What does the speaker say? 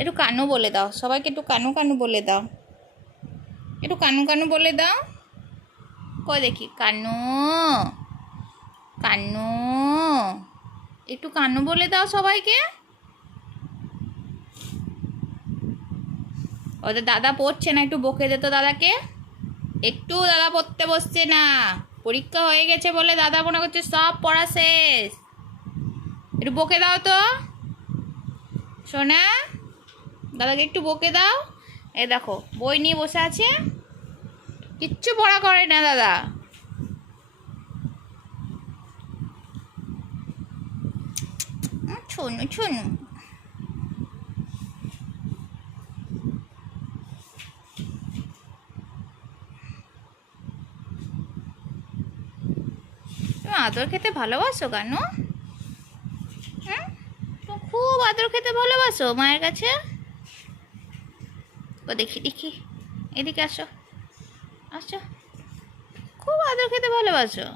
একটু কানু বলে দাও, সবাইকে একটু কানু কানু বলে দাও, একটু কানু কানু বলে দাও। কই দেখি, কানু কানু, একটু কানু বলে দাও সবাইকে। ওদের দাদা পড়ছে না, একটু বকে দে তো দাদাকে। একটু দাদা পড়তে বসছে না, পরীক্ষা হয়ে গেছে বলে দাদা মনে করছে সব পড়া শেষ। একটু বকে দাও তো সোনা, দাদাকে একটু বকে দাও। এ দেখো বই নিয়ে বসে আছে, কিচ্ছু পড়া করে না দাদা। ছুনু ছুনু, তুমি আদর খেতে ভালোবাসো কেন? হুম, তুমি খুব আদর খেতে ভালোবাসো মায়ের কাছে। ও দেখি দেখি, এদিকে আসো, আসো, খুব আদর খেতে ভালোবাসো।